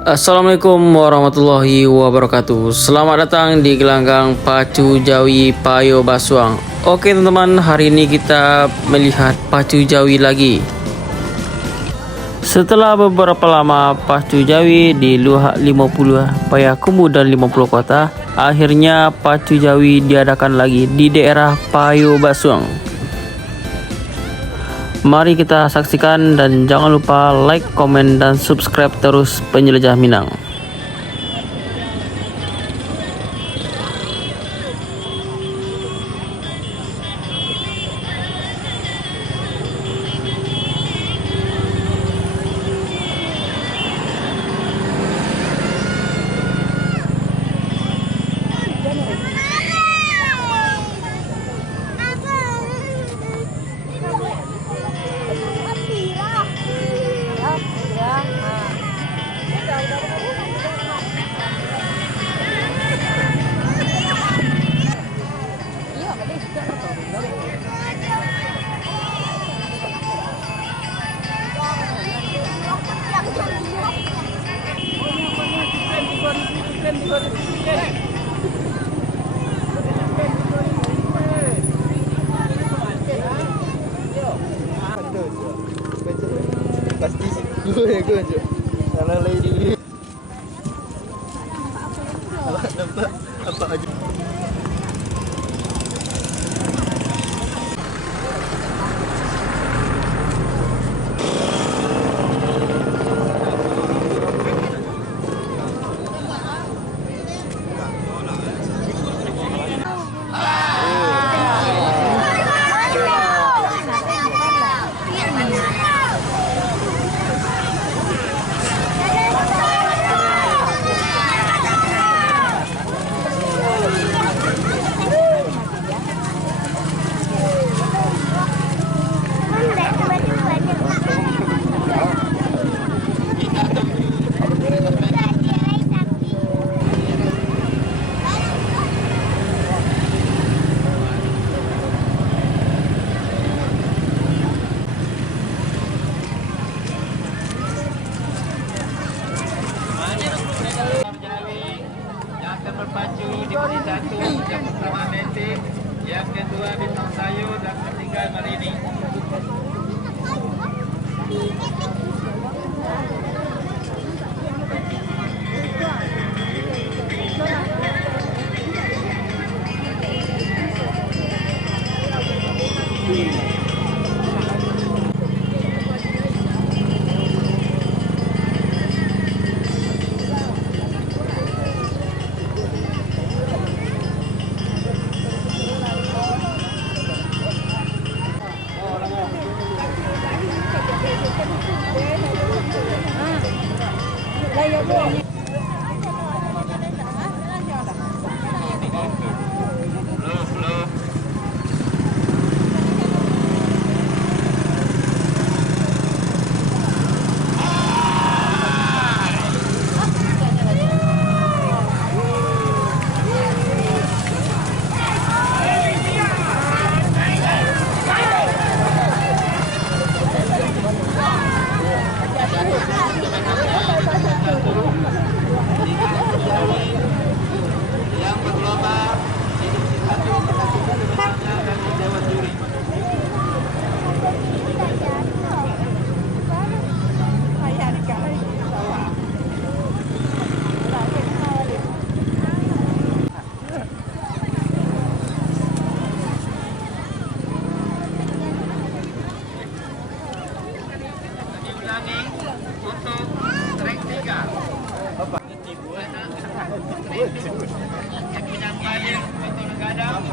Assalamualaikum warahmatullahi wabarakatuh. Selamat datang di gelanggang Pacu Jawi Payo Basuang. Oke teman-teman, hari ini kita melihat pacu Jawi lagi. Setelah beberapa lama pacu Jawi di Luhak 50 Payakumbuh dan 50 kota, akhirnya pacu Jawi diadakan lagi di daerah Payo Basuang. Mari kita saksikan dan jangan lupa like, komen, dan subscribe terus Penjelajah Minang. Pasti gue aja. Salah lagi. Apa aja. Berpacu diberi satu, yang pertama metik, yang kedua bintang sayur, dan ketiga marini.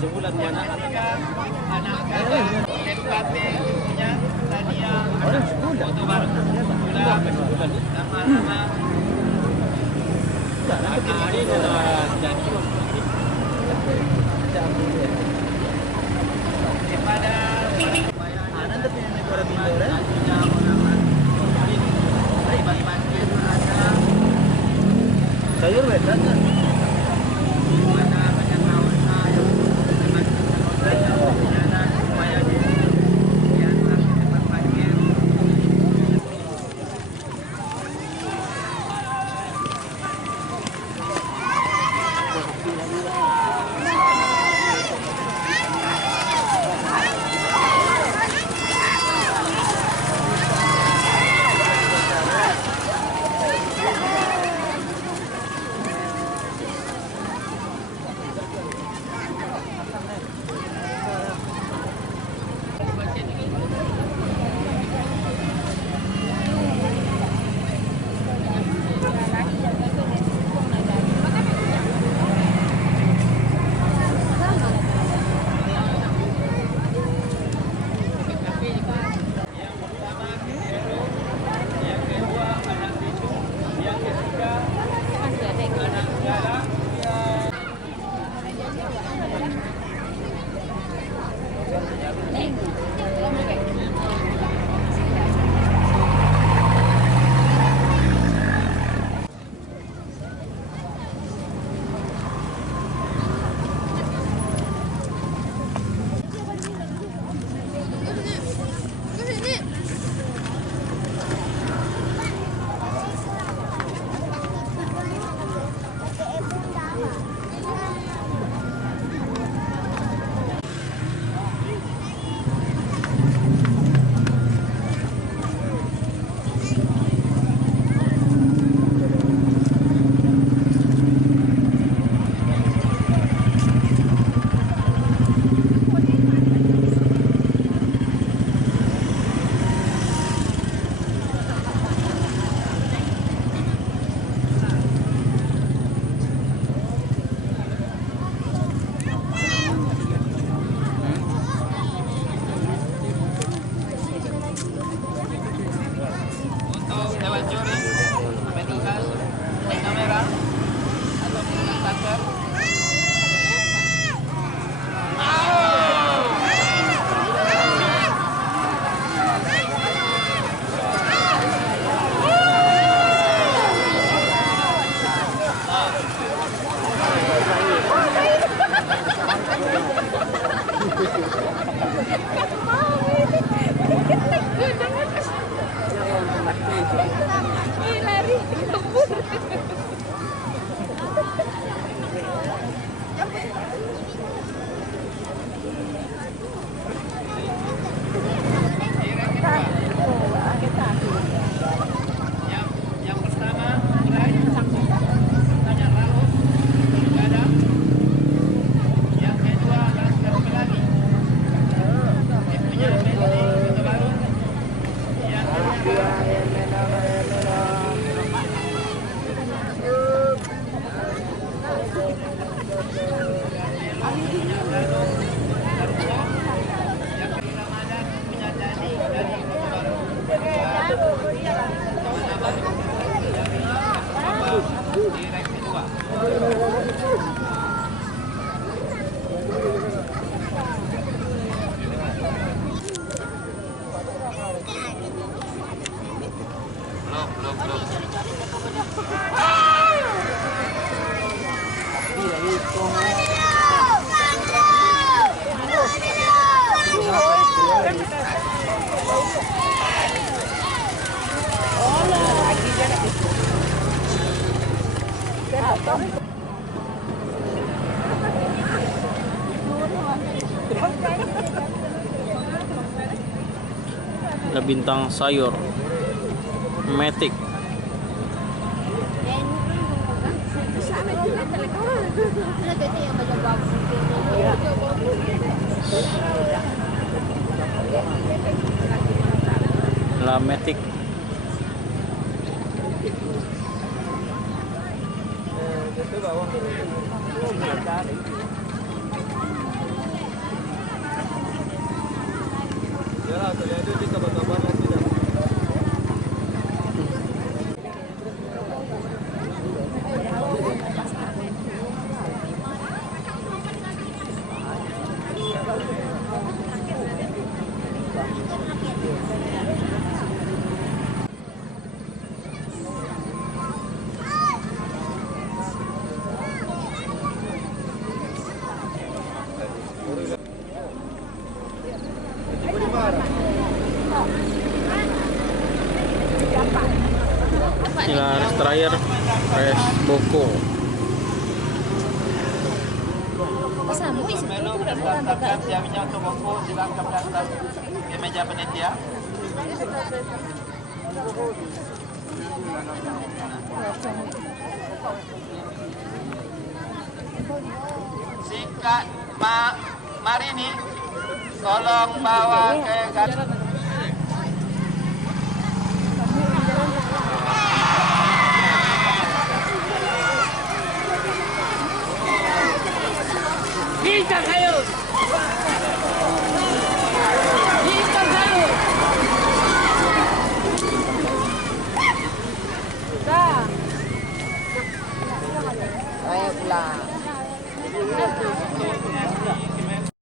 Sebulan mana? Anak gadang, MKT punya Tania, foto baru sebulan, nama-nama. Hari sudah jadi. Kepada ada tapi yang negara Bintore. Sayur wetan. Ada bintang sayur, Matic. La Matic. Yalah, kalau ada di kabar-kabar nanti dah. Inilah res terakhir, res Boko. Menu berdasarkan siapnya untuk buku silakan datang ke meja penitia. Sikat mari nih, tolong bawa ke Saya pulang.